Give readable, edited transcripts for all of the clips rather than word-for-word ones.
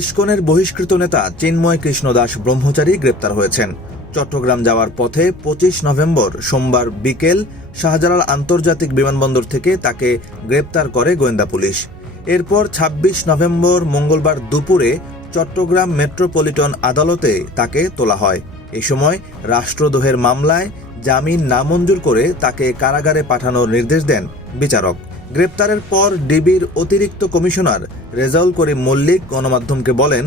ইসকনের বহিষ্কৃত নেতা চিন্ময় কৃষ্ণ দাস ব্রহ্মচারী গ্রেপ্তার হয়েছেন। চট্টগ্রাম যাওয়ার পথে 25 নভেম্বর সোমবার বিকেল শাহজালাল আন্তর্জাতিক বিমানবন্দর থেকে তাকে গ্রেপ্তার করে গোয়েন্দা পুলিশ। এরপর 26 নভেম্বর মঙ্গলবার দুপুরে চট্টগ্রাম মেট্রোপলিটন আদালতে তাকে তোলা হয়। এই সময় রাষ্ট্রদ্রোহের মামলায় জামিন নামঞ্জুর করে তাকে কারাগারে পাঠানোর নির্দেশ দেন বিচারক। গ্রেপ্তারের পর ডিবির অতিরিক্ত কমিশনার রেজাউল করিম মল্লিক গণমাধ্যমকে বলেন,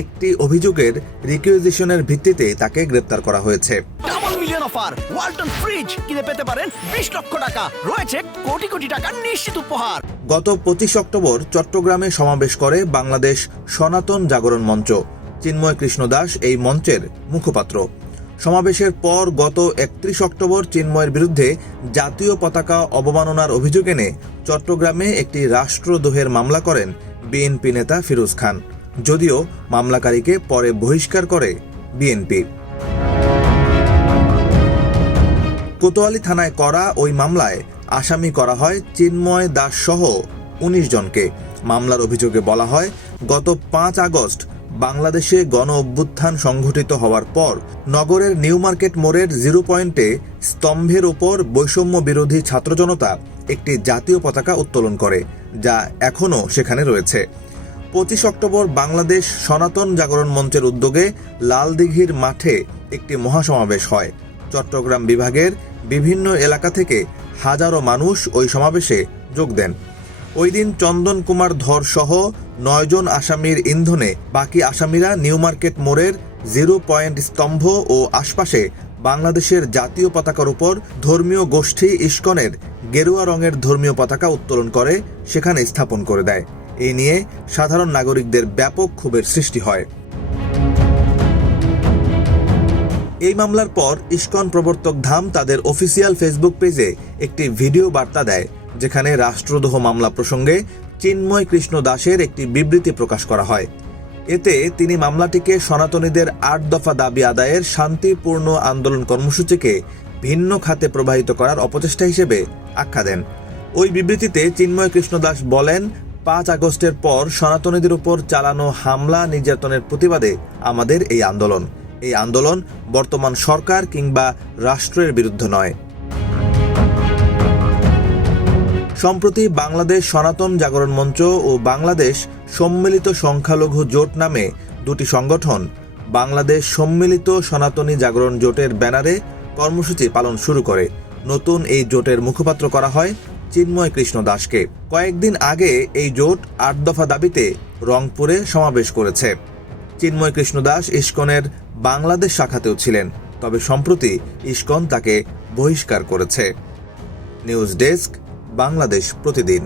একটি অভিযোগের রিকুইজিশনের ভিত্তিতে তাকে গ্রেপ্তার করা হয়েছে। Double million offer, Walton fridge কিনে পেতে পারেন 20 লক্ষ টাকা, রয়েছে কোটি কোটি টাকার নিশ্চিত উপহার। গত 25 অক্টোবর চট্টগ্রামে সমাবেশ করে বাংলাদেশ সনাতন জাগরণ মঞ্চ। চিন্ময় কৃষ্ণ দাস এই মঞ্চের মুখপাত্র। সমাবেশের পর গত 31 অক্টোবর চিন্ময়ের বিরুদ্ধে জাতীয় পতাকা অবমাননার অভিযোগ এনে চট্টগ্রামে একটি রাষ্ট্রদ্রোহের মামলা করেন বিএনপি নেতা ফিরোজ খান, যদিও মামলাকারীকে পরে বহিষ্কার করে বিএনপি। কোতোয়ালি থানায় করা ওই মামলায় আসামি করা হয় চিন্ময় দাস সহ 19 জনকে। মামলার অভিযোগে বলা হয়, গত 5 আগস্ট বাংলাদেশে গণ অভ্যুত্থান সংঘটিত হওয়ার পর নগরের নিউ মার্কেট মোড়ের 0 পয়েন্টে স্তম্ভের ওপর বৈষম্য বিরোধী ছাত্র জনতা একটি জাতীয় পতাকা উত্তোলন করে, যা এখনও সেখানে রয়েছে। 25 অক্টোবর বাংলাদেশ সনাতন জাগরণ মঞ্চের উদ্যোগে লালদিঘির মাঠে একটি মহাসমাবেশ হয়। চট্টগ্রাম বিভাগের বিভিন্ন এলাকা থেকে হাজারো মানুষ ওই সমাবেশে যোগ দেন। ওই দিন চন্দন কুমার ধর সহ 9 জন আসামির ইন্ধনে বাকি আসামিরা নিউ মার্কেট মোড়ের 0 পয়েন্ট স্তম্ভ ও আশপাশে বাংলাদেশের জাতীয় পতাকার উপর ধর্মীয় গোষ্ঠী ইসকনের গেরুয়া রঙের ধর্মীয় পতাকা উত্তোলন করে সেখানে স্থাপন করে দেয়। এই নিয়ে সাধারণ নাগরিকদের ব্যাপক ক্ষোভের সৃষ্টি হয়। এই মামলার পর ইসকন প্রবর্তক ধাম তাদের অফিসিয়াল ফেসবুক পেজে একটি ভিডিও বার্তা দেয়, যেখানে রাষ্ট্রদ্রোহ মামলা প্রসঙ্গে চিন্ময় কৃষ্ণ দাসের একটি বিবৃতি প্রকাশ করা হয়। এতে তিনি মামলাটিকে সনাতনীদের 8 দফা দাবি আদায়ের শান্তিপূর্ণ আন্দোলন কর্মসূচিকে ভিন্ন খাতে প্রবাহিত করার অপচেষ্টা হিসেবে আখ্যা দেন। ওই বিবৃতিতে চিন্ময় কৃষ্ণ দাস বলেন, 5 আগস্টের পর সনাতনীদের উপর চালানো হামলা নির্যাতনের প্রতিবাদে আমাদের এই আন্দোলন। এই আন্দোলন বর্তমান সরকার কিংবা রাষ্ট্রের বিরুদ্ধে নয়। সম্প্রতি বাংলাদেশ সনাতন জাগরণ মঞ্চ ও বাংলাদেশ সম্মিলিত সংখ্যালঘু জোট নামে দুটি সংগঠন বাংলাদেশ সম্মিলিত সনাতনী জাগরণ জোটের ব্যানারে কর্মসূচি পালন শুরু করে। নতুন এই জোটের মুখপাত্র করা হয় চিন্ময় কৃষ্ণ দাসকে। কয়েকদিন আগে এই জোট 8 দফা দাবিতে রংপুরে সমাবেশ করেছে। চিন্ময় কৃষ্ণ দাস ইসকনের বাংলাদেশ শাখাতেও ছিলেন, তবে সম্প্রতি ইসকন তাকে বহিষ্কার করেছে। নিউজ ডেস্ক, বাংলাদেশ প্রতিদিন।